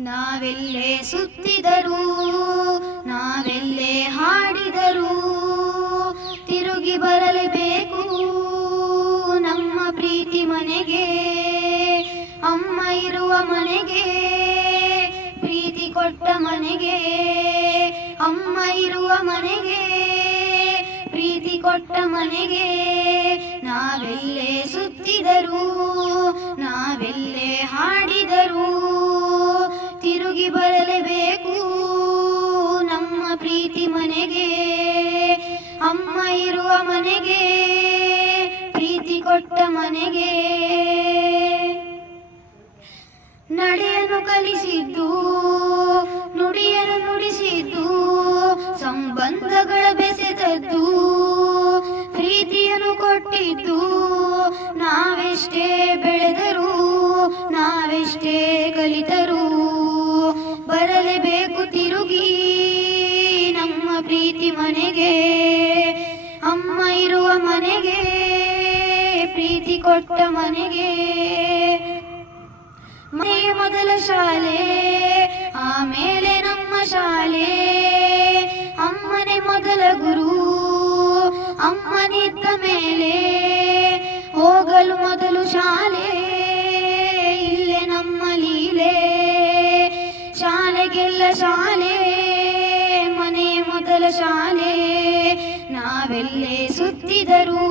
ನಾವೆಲ್ಲೇ ಸುತ್ತಿದರೂ ನಾವೆಲ್ಲೇ ಹಾಡಿದರೂ ತಿರುಗಿ ಬರಲೇಬೇಕು ನಮ್ಮ ಪ್ರೀತಿ ಮನೆಗೆ. ಅಮ್ಮ ಇರುವ ಮನೆಗೆ, ಪ್ರೀತಿ ಕೊಟ್ಟ ಮನೆಗೆ. ಅಮ್ಮ ಇರುವ ಮನೆಗೆ, ಪ್ರೀತಿ ಕೊಟ್ಟ ಮನೆಗೆ. ನಾವೆಲ್ಲೇ ಸುತ್ತಿದರೂ ನಾವೆಲ್ಲೇ ಹಾಡಿದರೂ ತಿರುಗಿ ಬರಲೇಬೇಕು ನಮ್ಮ ಪ್ರೀತಿ ಮನೆಗೆ. ಅಮ್ಮ ಇರುವ ಮನೆಗೆ, ಪ್ರೀತಿ ಕೊಟ್ಟ ಮನೆಗೆ. ನಡೆಯನ್ನು ಕಲಿಸಿದ್ದು, ನುಡಿಯನ್ನು ನುಡಿಸಿದ್ದು, ಸಂಬಂಧಗಳ ಬೆಸೆದದ್ದು, ಪ್ರೀತಿಯನ್ನು ಕೊಟ್ಟಿದ್ದು. ನಾವೆಷ್ಟೇ ಬೆಳೆದರೂ ನಾವೆಷ್ಟೇ ಕಲಿತರೂ ಬರಲೇಬೇಕು ತಿರುಗಿ ನಮ್ಮ ಪ್ರೀತಿ ಮನೆಗೆ. ಅಮ್ಮ ಇರುವ ಮನೆಗೆ, ಪ್ರೀತಿ ಕೊಟ್ಟ ಮನೆಗೆ. ಮನೆಯ ಮೊದಲ ಶಾಲೆ, ಆಮೇಲೆ ನಮ್ಮ ಶಾಲೆ. ಅಮ್ಮನೇ ಮೊದಲ ಗುರು, ಅಮ್ಮನಿದ್ದ ಮೇಲೆ ಹೋಗಲು ಮೊದಲು ಶಾಲೆ. ಇಲ್ಲೇ ನಮ್ಮ ಲೀಲೆ, ಶಾಲೆಗೆಲ್ಲ ಶಾಲೆ, ಮನೆಯ ಮೊದಲ ಶಾಲೆ. ನಾವೆಲ್ಲೇ ಸುತ್ತಿದರೂ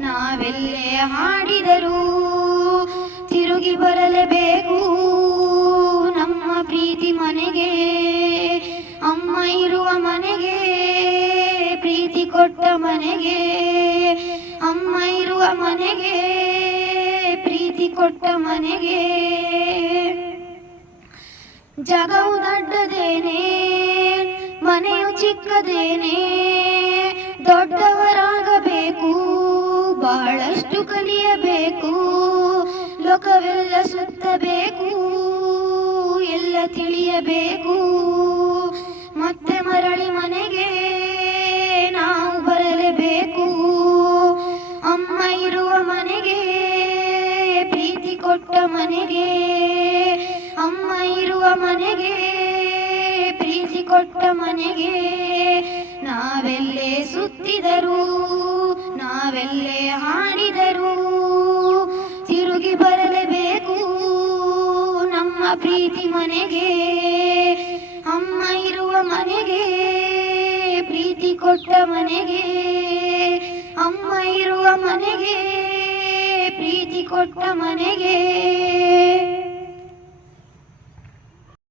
ನಾವೆಲ್ಲೇ ಹಾಡಿದರೂ ತಿರುಗಿ ಬರಲೇಬೇಕು ನಮ್ಮ ಪ್ರೀತಿ ಮನೆಗೆ. ಅಮ್ಮ ಇರುವ ಮನೆಗೆ, ಪ್ರೀತಿ ಕೊಟ್ಟ ಮನೆಗೆ. ಅಮ್ಮ ಇರುವ ಮನೆಗೆ, ಪ್ರೀತಿ ಕೊಟ್ಟ ಮನೆಗೆ. ಜಗವು ದೊಡ್ಡದೇನೆ, ಮನೆಯು ಚಿಕ್ಕದೇನೆ. ದೊಡ್ಡವರಾಗಬೇಕು, ಬಹಳಷ್ಟು ಕಲಿಯಬೇಕು. ಲೋಕವೆಲ್ಲ ಸುತ್ತಬೇಕು, ಎಲ್ಲ ತಿಳಿಯಬೇಕು. ಮತ್ತೆ ಮರಳಿ ಮನೆಗೆ ನಾವು ಬರಲೇಬೇಕು. ಅಮ್ಮ ಇರುವ ಮನೆಗೆ, ಪ್ರೀತಿ ಕೊಟ್ಟ ಮನೆಗೆ. ಅಮ್ಮ ಇರುವ ಮನೆಗೆ, ಪ್ರೀತಿ ಕೊಟ್ಟ ಮನೆಗೆ. ನಾವೆಲ್ಲೇ ಸುತ್ತಿದರೂ ನಾವೆಲ್ಲೇ ಹಾಡಿದರೂ ತಿರುಗಿ ಬರಲೇಬೇಕು ನಮ್ಮ ಪ್ರೀತಿ ಮನೆಗೆ. ಅಮ್ಮ ಇರುವ ಮನೆಗೆ, ಪ್ರೀತಿ ಕೊಟ್ಟ ಮನೆಗೆ. ಅಮ್ಮ ಇರುವ ಮನೆಗೆ, ಪ್ರೀತಿ ಕೊಟ್ಟ ಮನೆಗೆ.